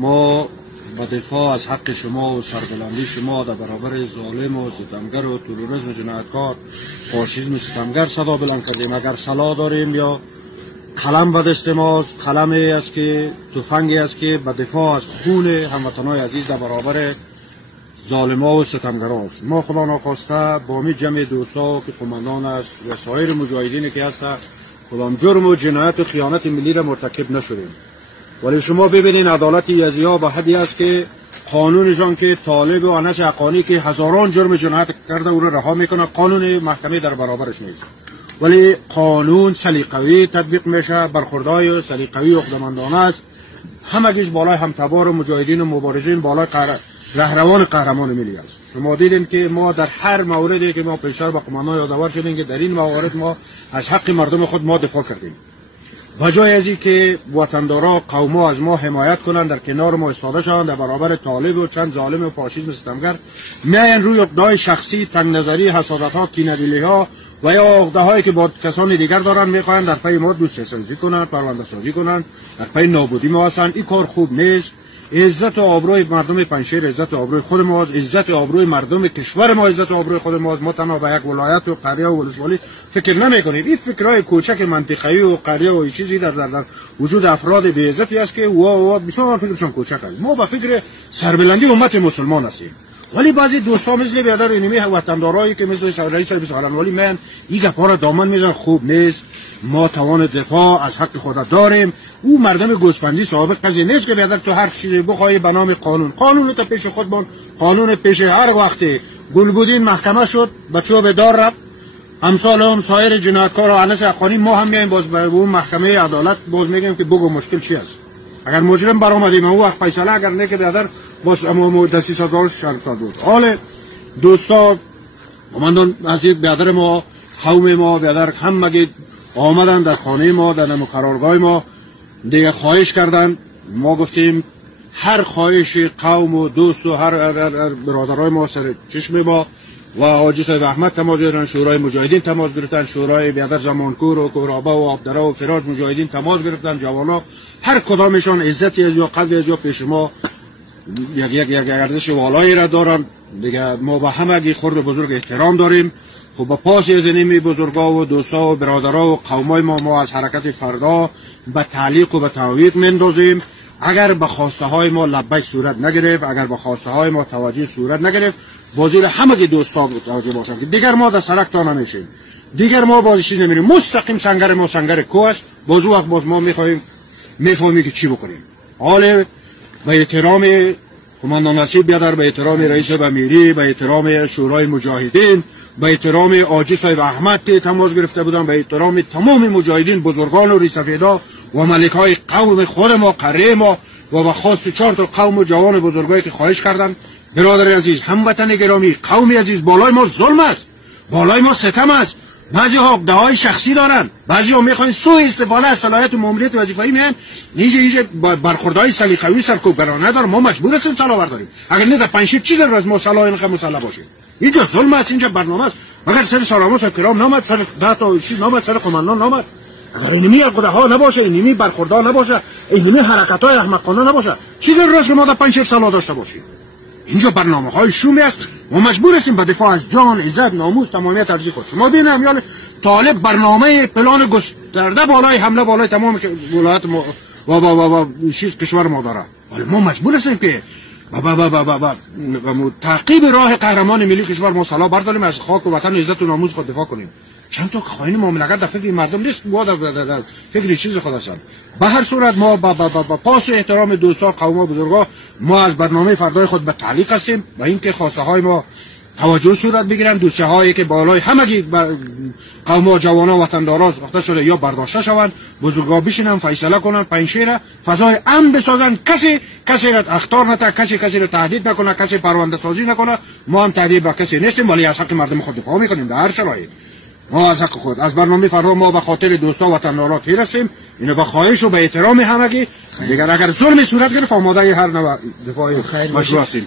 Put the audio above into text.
ما با دفاع از حق شما و سربلندی شما در برابر ظالم و ستمگر و تروریسم و جنایتکار فاشیسم ستمگر صدا بلند کردیم. اگر سلاح داریم یا قلم به دست ماست، قلمی است که تفنگی است که به دفاع از خون هموطنان عزیز در برابر ظالما و ستمگران است. ما خدا ناخواسته با می جمع دوستا که قماندان است و سایر مجاهدین که هست کدام جرم و جنایت و خیانت ملی را مرتکب نشدیم. ولی شما ببینید عدالت یزدیا به حدی است که قانونشان که طالب و انس حقانی که هزاران جرم جنایت کرده او را رها میکنه، قانون محکمه در برابرش نیست. ولی قانون سلیقه‌ای تطبیق میشه، برخوردهای سلیقه‌ای عقده‌مندانه است. همگیش بالای همتبار و مجاهدین و مبارزین بالای رهروان قهرمان ملی است. شما دیدین که ما در هر موردی که ما پیشتر با قماندان یادآور شدیم که در این موارد ما از حق مردم خود ما دفاع کردیم. و جای از این که وطندارا قوما از ما حمایت کنند، در کنار ما ایستاده شوند در برابر طالب و چند ظالم و فاشیسم ستمگر، میان روی عقده‌های شخصی، تنگ نظری، حسادت‌ها، کینه‌دلی‌ها و یا عقده‌هایی که با کسان دیگر دارن میخواهند در پای ما دوست سازی کنند، پرونده سازی کنند، در پای نابودی ما هستند. این کار خوب نیست. عزت و آبروی مردم پنجشیر عزت و آبروی خود ماست، عزت و آبروی مردم کشور ما عزت و آبروی خود ماست. ما تنها به یک ولایت و قریه و ولسوالی فکر نمی‌کنیم. این فکرای کوچک منطقه‌ای و قریه و چیزی در وجود افراد بی عزتی است که بسیار فکرشون کوچک است. ما به فکر سربلندی امت مسلمان هستیم. ولی بعضی دوستان مثل بیادر اینمی وطندارایی که مثل رئیس سالن‌والی من این گپا را دامن میزنن، خوب نیست. ما توان دفاع از حق خود داریم. او مردم گوسفندی صاحب قضیه نیست که بیادر تو هر چیزی بخوای به نام قانون تا پیش خود بان، قانون پیش هر وقتی گلبودین محکمه شد بچه‌ها به دار رفت، امثال هم سایر جنایتکار و انس حقانی ما هم میایم باز به اون محکمه عدالت باز میگیم که بگو مشکل چی است. اگر مجرم برآمدیم اون وقت فیصله، اگر نه که بیادر باز اما دستیسازش شرط بود. حال دوستا قماندان عزیز بیادر ما، قوم ما بیادر همگی آمدن در خانه ما، در قرارگاه ما دیگه خواهش کردن. ما گفتیم هر خواهش قوم و دوست و هر برادرای ما سر چشم ما و حاجی صاحب احمد تماس گرفتن، شورای مجاهدین تماس گرفتن، شورای بیادر زمانکور و کورابا و عبدالله و فراج مجاهدین تماس گرفتن. جوانا هر کدامشان عزتی از یا قدری از یا پیش ما یک ارزش والایی را دارن دیگه. ما به همگی خرد و بزرگ احترام داریم. خب با پاسی از اینمی بزرگا و دوستا و برادرها و قومای ما از حرکت فردا به تعلیق و به تعویق میندازیم. اگر به خواسته های ما لبیک صورت نگرفت، اگر به خواسته های ما توجه صورت نگرفت، بازی همگی دوستا توجه باشن که دیگر ما در سرک تا نمیشیم، دیگر ما بازی چیز نمیریم. مستقیم سنگر ما سنگر کوهش باز وقت باز ما میفهمیم که چی بکنیم. حال به احترام قماندان نصیب بیادر، به احترام رئیس امیری، به احترام شورای مجاهدین، به احترام حاجی صاحب احمد که تماس گرفته بودن، به احترام تمام مجاهدین بزرگان و ریسفیدا و ملکای قوم خود ما، قره ما و به خاص 4 تا قوم و جوان بزرگایی که خواهش کردن. برادر عزیز، هموطن گرامی، قوم عزیز، بالای ما ظلم است، بالای ما ستم است. بعضی ها عقده‌های شخصی دارن، بعضی ها میخواین سوء استفاده از صلاحیت و ماموریت وظیفه‌ای میان اینجا برخوردهای سلیقه‌ای سرکوبگرانه دارن. ما مجبور هستیم سلاح برداریم. اگر نه در پنجشیر چیز از ما سلاح نخواهیم مسلح باشیم. اینجا ظلم است، اینجا برنامه است. مگر سر سالموس کرام نامد، سر 10 تا چیز نامد، سر قماندان نامد. اگر اینمی عقده‌ها نباشه، اینمی برخوردها نباشه، اینمی حرکت‌های احمقانه نباشه، چیز راست ما در پنجشیر سلاح داشته باشیم. اینجا برنامه‌های شومی است. ما مجبور هستیم به دفاع از جان، عزت، ناموس، تمامیت ارزی خود. شما ببینید امیال طالب برنامه پلان گسترده بالای حمله بالای تمام ولایت و چیز کشور ما داره. ولی ما مجبور هستیم که تعقیب راه قهرمان ملی کشور ما سلاح برداریم، از خاک و وطن، عزت و ناموس خود دفاع کنیم. چند تا خائن مملکت در فکر مردم نیست، ما در فکر چیز خود هستند. به هر صورت ما با پاس احترام دوستا، قوم بزرگا، ما از برنامه فردای خود به تعلیق هستیم و اینکه خواسته های ما توجه صورت بگیرن. دوسته هایی که بالای همگی قوم و جوانا و وطندارا ساخته شده یا برداشته شوند، بزرگا بشینن فیصله کنن، پنجشیر فضای امن بسازن، کسی را اخطار نده، کسی را تهدید نکنه، کسی پرونده سازی نکنه. ما هم تهدید به کسی نیستیم، ولی از حق مردم خود دفاع میکنیم در هر شرایط. ما از حق خود از برنامه فردا ما به خاطر دوستا و وطندارا تیر هستیم. اینو با خواهش و به احترام همگی. دیگر اگر ظلم صورت گرفت آماده هر نوع دفاعی مشروع هستیم.